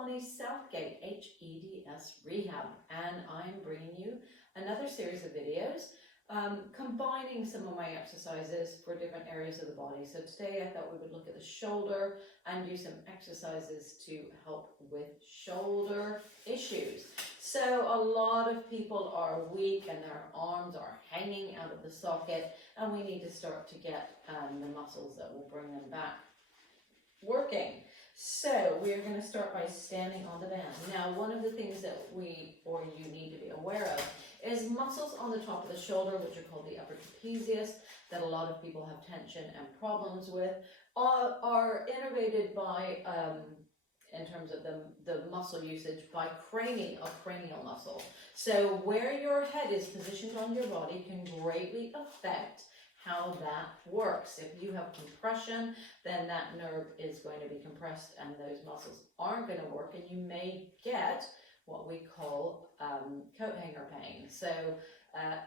Bonnie Southgate, hEDSRehab, and I'm bringing you another series of videos combining some of my exercises for different areas of the body. So today I thought we would look at the shoulder and do some exercises to help with shoulder issues. So a lot of people are weak and their arms are hanging out of the socket, and we need to start to get the muscles that will bring them back working. So we're going to start by standing on the band. Now, one of the things that you need to be aware of is muscles on the top of the shoulder, which are called the upper trapezius, that a lot of people have tension and problems with, are innervated by, in terms of the muscle usage, by craning of cranial muscle. So where your head is positioned on your body can greatly affect how that works. If you have compression, then that nerve is going to be compressed and those muscles aren't going to work, and you may get what we call coat hanger pain. So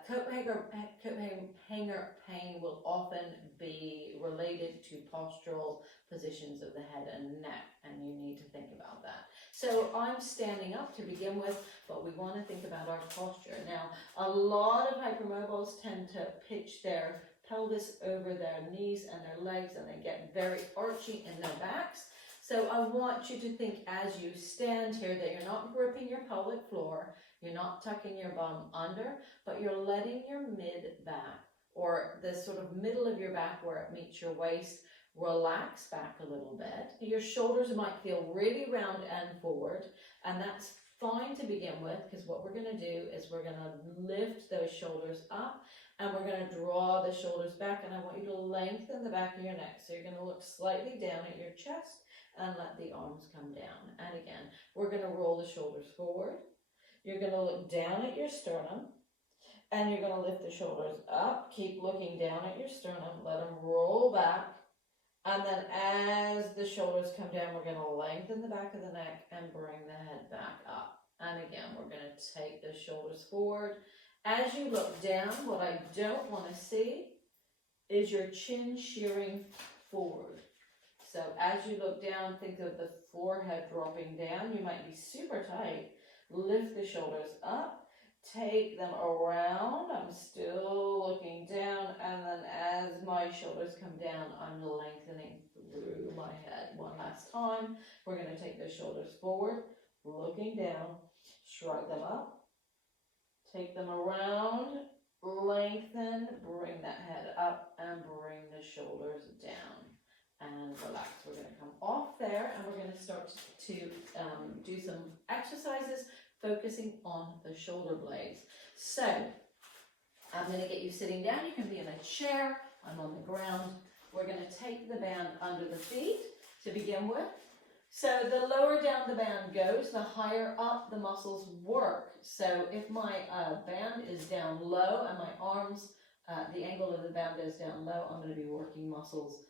coat hanger pain will often be related to postural positions of the head and neck, and you need to think about that. So I'm standing up to begin with, but we want to think about our posture. Now, a lot of hypermobiles tend to pitch their pelvis over their knees and their legs, and they get very archy in their backs. So I want you to think as you stand here that you're not gripping your pelvic floor, you're not tucking your bum under, but you're letting your mid back, or the sort of middle of your back where it meets your waist, relax back a little bit. Your shoulders might feel really round and forward, and that's fine to begin with, because what we're going to do is we're going to lift those shoulders up, and we're going to draw the shoulders back, and I want you to lengthen the back of your neck. So you're going to look slightly down at your chest and let the arms come down. And again, we're going to roll the shoulders forward. You're going to look down at your sternum, and you're going to lift the shoulders up. Keep looking down at your sternum. Let them roll back. And then as the shoulders come down, we're going to lengthen the back of the neck and bring the head back up. And again, we're going to take the shoulders forward. As you look down, what I don't want to see is your chin shearing forward. So as you look down, think of the forehead dropping down. You might be super tight. Lift the shoulders up. Take them around. I'm still looking down. And then as my shoulders come down, I'm lengthening through my head. One last time. We're going to take the shoulders forward, looking down, shrug them up. Take them around, lengthen, bring that head up, and bring the shoulders down. And relax. We're going to come off there, and we're going to start to do some exercises focusing on the shoulder blades. So I'm going to get you sitting down. You can be in a chair. I'm on the ground. We're going to take the band under the feet to begin with. So the lower down the band goes, the higher up the muscles work. So if my band is down low and my arms, the angle of the band goes down low, I'm going to be working muscles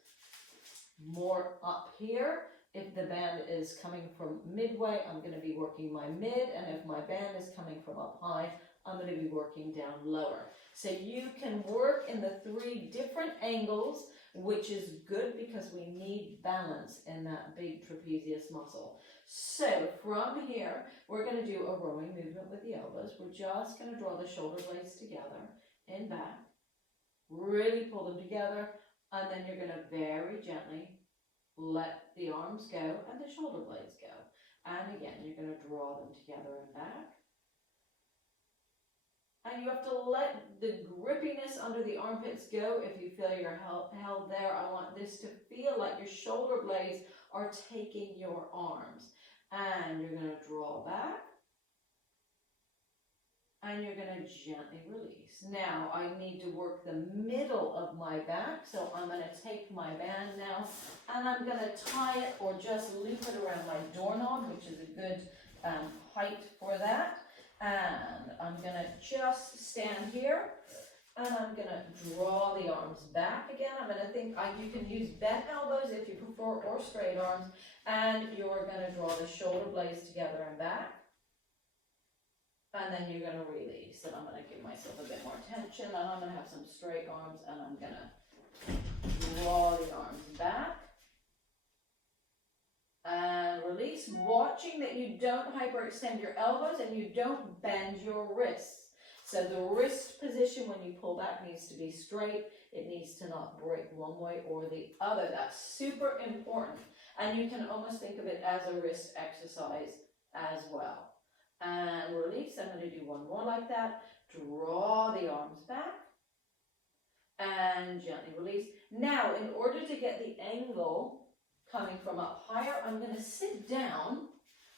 more up here. If the band is coming from midway, I'm going to be working my mid, and if my band is coming from up high, I'm going to be working down lower. So you can work in the 3 different angles, which is good because we need balance in that big trapezius muscle. So from here, we're going to do a rowing movement with the elbows. We're just going to draw the shoulder blades together in back, really pull them together, and then you're going to very gently let the arms go and the shoulder blades go. And again, you're going to draw them together and back. And you have to let the grippiness under the armpits go. If you feel you're held there, I want this to feel like your shoulder blades are taking your arms. And you're going to draw back. And you're going to gently release. Now, I need to work the middle of my back. So I'm going to take my band now, and I'm going to tie it or just loop it around my doorknob, which is a good height for that. And I'm going to just stand here, and I'm going to draw the arms back again. I'm going to think you can use bent elbows if you prefer, or straight arms. And you're going to draw the shoulder blades together and back. And then you're going to release. And I'm going to give myself a bit more tension. And I'm going to have some straight arms. And I'm going to draw the arms back. And release. release, watching that you don't hyperextend your elbows and you don't bend your wrists. So the wrist position when you pull back needs to be straight. It needs to not break one way or the other. That's super important. And you can almost think of it as a wrist exercise as well. And release. I'm going to do one more like that. Draw the arms back and gently release. Now, in order to get the angle coming from up higher, I'm going to sit down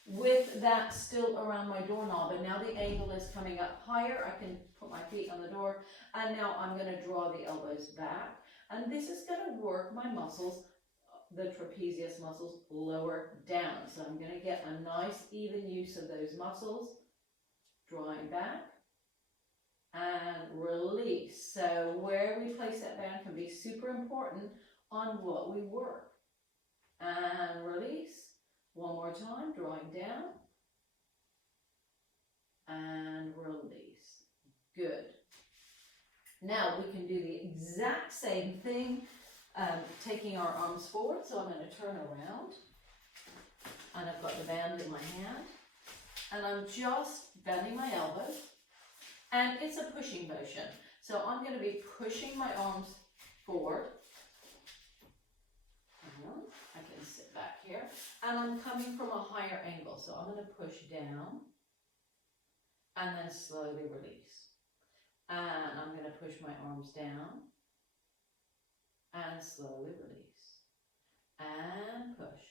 with that still around my doorknob, and now the angle is coming up higher. I can put my feet on the door, and now I'm going to draw the elbows back, and this is going to work my muscles, the trapezius muscles, lower down. So I'm going to get a nice even use of those muscles, drawing back and release. So where we place that band can be super important on what we work. And release. One more time, drawing down and release. Good. Now we can do the exact same thing, taking our arms forward. So I'm going to turn around and I've got the band in my hand and I'm just bending my elbows and it's a pushing motion. So I'm going to be pushing my arms forward. I can sit back here and I'm coming from a higher angle, so I'm going to push down and then slowly release, and I'm going to push my arms down and slowly release and push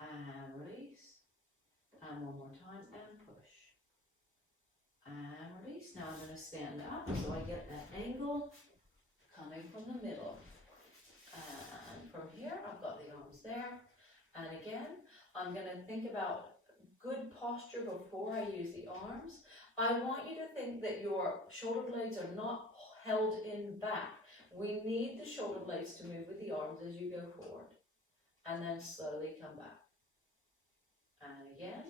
and release, and one more time and push and release. Now I'm going to stand up so I get that angle coming from the middle. And from here, I've got the arms there. And again, I'm going to think about good posture before I use the arms. I want you to think that your shoulder blades are not held in back. We need the shoulder blades to move with the arms as you go forward. And then slowly come back. And again.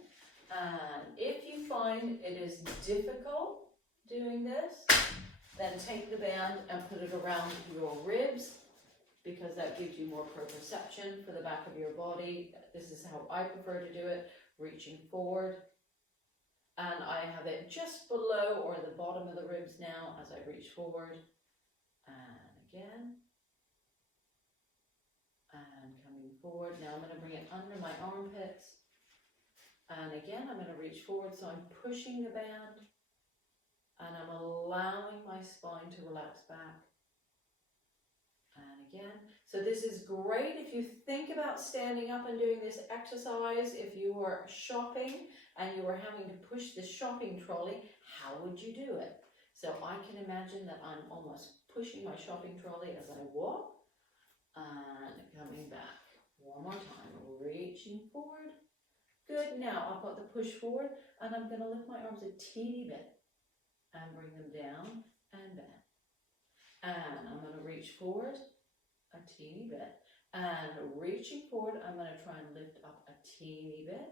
And if you find it is difficult doing this, then take the band and put it around your ribs, because that gives you more proprioception for the back of your body. This is how I prefer to do it, reaching forward. And I have it just below or the bottom of the ribs now as I reach forward. And again. And coming forward. Now I'm going to bring it under my armpits. And again, I'm going to reach forward. So I'm pushing the band. And I'm allowing my spine to relax back. And again, so this is great if you think about standing up and doing this exercise. If you were shopping and you were having to push the shopping trolley, how would you do it? So I can imagine that I'm almost pushing my shopping trolley as I walk and coming back. One more time, reaching forward. Good. Now I've got the push forward and I'm going to lift my arms a teeny bit and bring them down and back. And I'm going to reach forward a teeny bit. And reaching forward, I'm going to try and lift up a teeny bit.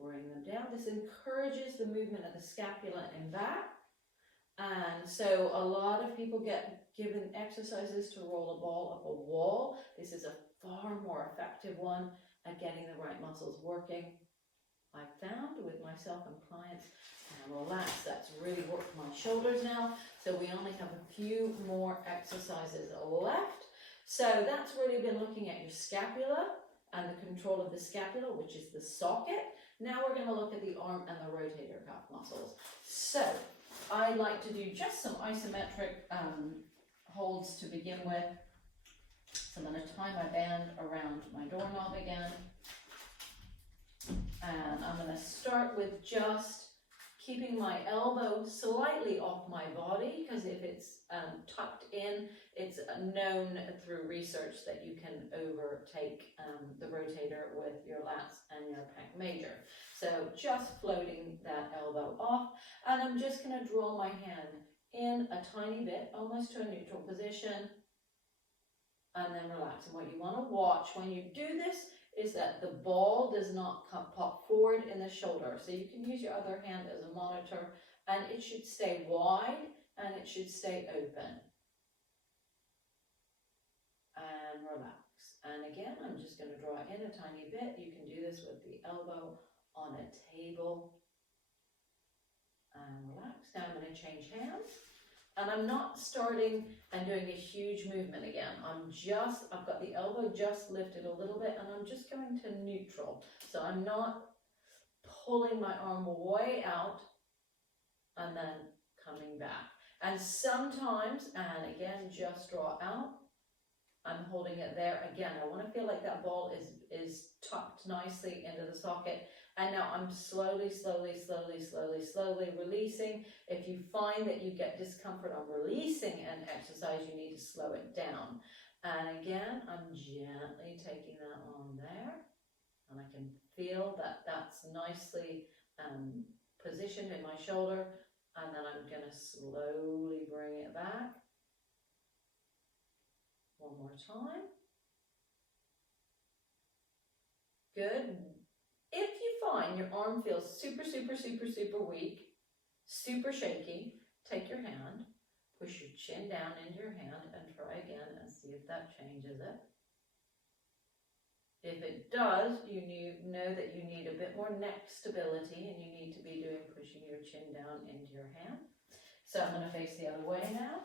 Bring them down. This encourages the movement of the scapula and back. And so a lot of people get given exercises to roll a ball up a wall. This is a far more effective one at getting the right muscles working. I found with myself and clients, and relax, that's really worked my shoulders now. So we only have a few more exercises left. So that's really been looking at your scapula and the control of the scapula, which is the socket. Now we're going to look at the arm and the rotator cuff muscles. So I like to do just some isometric holds to begin with. So I'm going to tie my band around my doorknob again. And I'm going to start with just keeping my elbow slightly off my body, because if it's tucked in, it's known through research that you can overtake the rotator with your lats and your pec major. So just floating that elbow off, and I'm just going to draw my hand in a tiny bit, almost to a neutral position, and then relax. And what you want to watch when you do this is that the ball does not pop forward in the shoulder. So you can use your other hand as a monitor, and it should stay wide and it should stay open. And relax. And again, I'm just going to draw in a tiny bit. You can do this with the elbow on a table. And relax. Now I'm going to change hands. And I'm not starting and doing a huge movement again. I've got the elbow just lifted a little bit and I'm just going to neutral. So I'm not pulling my arm way out and then coming back. And sometimes, and again, just draw out. I'm holding it there. Again, I want to feel like that ball is tucked nicely into the socket. And now I'm slowly releasing. If you find that you get discomfort on releasing an exercise, you need to slow it down. And again, I'm gently taking that on there. And I can feel that that's nicely positioned in my shoulder. And then I'm going to slowly bring it back. One more time. Good. If you find your arm feels super weak, super shaky, take your hand, push your chin down into your hand and try again and see if that changes it. If it does, you know that you need a bit more neck stability and you need to be pushing your chin down into your hand. So I'm going to face the other way now.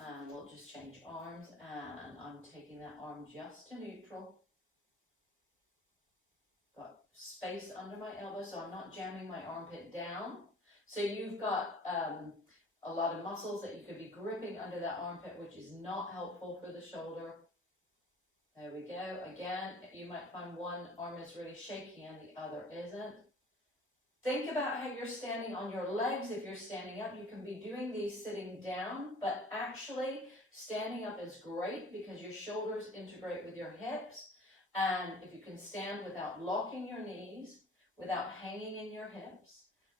And we'll just change arms, and I'm taking that arm just to neutral. Got space under my elbow, so I'm not jamming my armpit down. So you've got a lot of muscles that you could be gripping under that armpit, which is not helpful for the shoulder. There we go. Again, you might find one arm is really shaky and the other isn't. Think about how you're standing on your legs. If you're standing up, you can be doing these sitting down, but actually standing up is great because your shoulders integrate with your hips. And if you can stand without locking your knees, without hanging in your hips,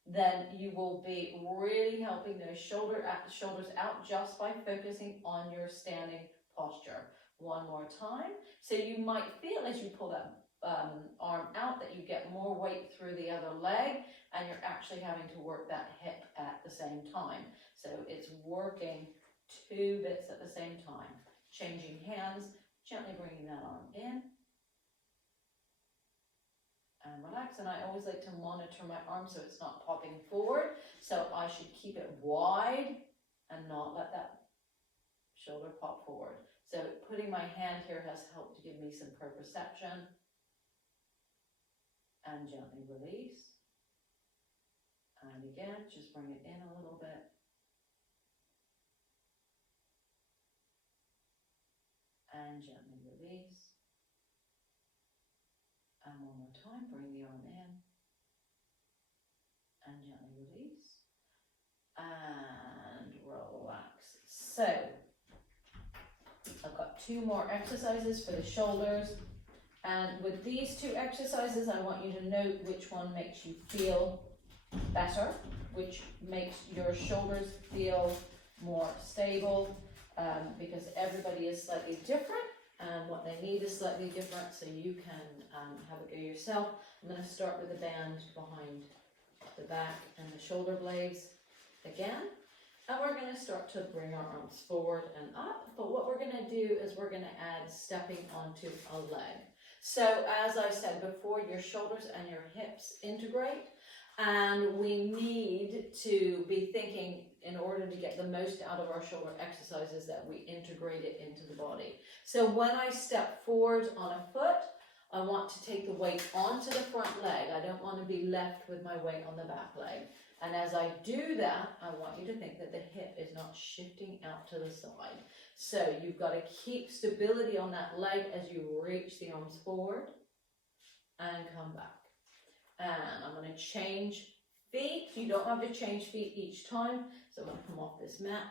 then you will be really helping those shoulders out just by focusing on your standing posture. One more time. So you might feel as you pull that arm out that you get more weight through the other leg and you're actually having to work that hip at the same time. So it's working two bits at the same time. Changing hands, gently bringing that arm in and relax. And I always like to monitor my arm so it's not popping forward. So I should keep it wide and not let that shoulder pop forward. So putting my hand here has helped to give me some proprioception. And gently release. And again, just bring it in a little bit. And gently release. And one more time, bring the arm in. And gently release. And relax. So, I've got two more exercises for the shoulders. And with these two exercises, I want you to note which one makes you feel better, which makes your shoulders feel more stable, because everybody is slightly different and what they need is slightly different, so you can have a go yourself. I'm going to start with the band behind the back and the shoulder blades again. And we're going to start to bring our arms forward and up, but what we're going to do is we're going to add stepping onto a leg. So as I said before, your shoulders and your hips integrate, and we need to be thinking in order to get the most out of our shoulder exercises that we integrate it into the body. So when I step forward on a foot, I want to take the weight onto the front leg. I don't want to be left with my weight on the back leg. And as I do that, I want you to think that the hip is not shifting out to the side. So you've got to keep stability on that leg as you reach the arms forward and come back. And I'm going to change feet. You don't have to change feet each time. So I'm going to come off this mat.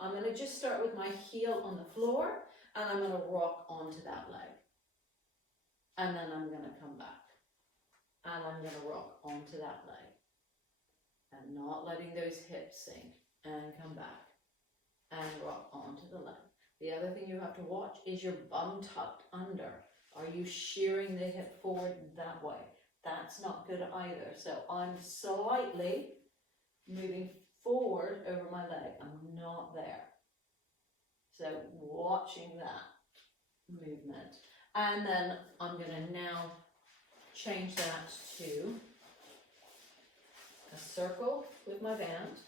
I'm going to just start with my heel on the floor and I'm going to rock onto that leg. And then I'm going to come back. And I'm going to rock onto that leg. And not letting those hips sink. And come back. And rock onto the leg. The other thing you have to watch is your bum tucked under. Are you shearing the hip forward that way? That's not good either. So I'm slightly moving forward over my leg. I'm not there. So watching that movement. And then I'm going to now change that to a circle with my band.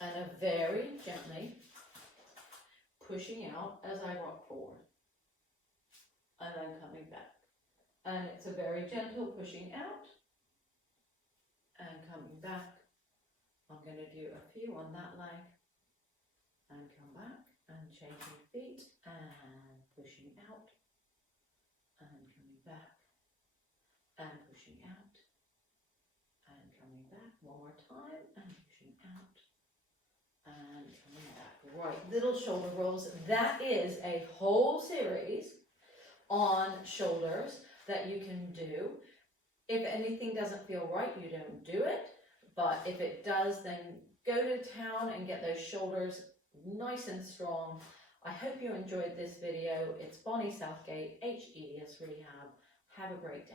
And a very gently pushing out as I rock forward. And then coming back. And it's a very gentle pushing out and coming back. I'm going to do a few on that leg and come back and changing feet and pushing out and coming back and pushing out and coming back. One more time and pushing out and coming back. Right, little shoulder rolls. That is a whole series on shoulders that you can do. If anything doesn't feel right, you don't do it. But if it does, then go to town and get those shoulders nice and strong. I hope you enjoyed this video. It's Bonnie Southgate, hEDSRehab. Have a great day.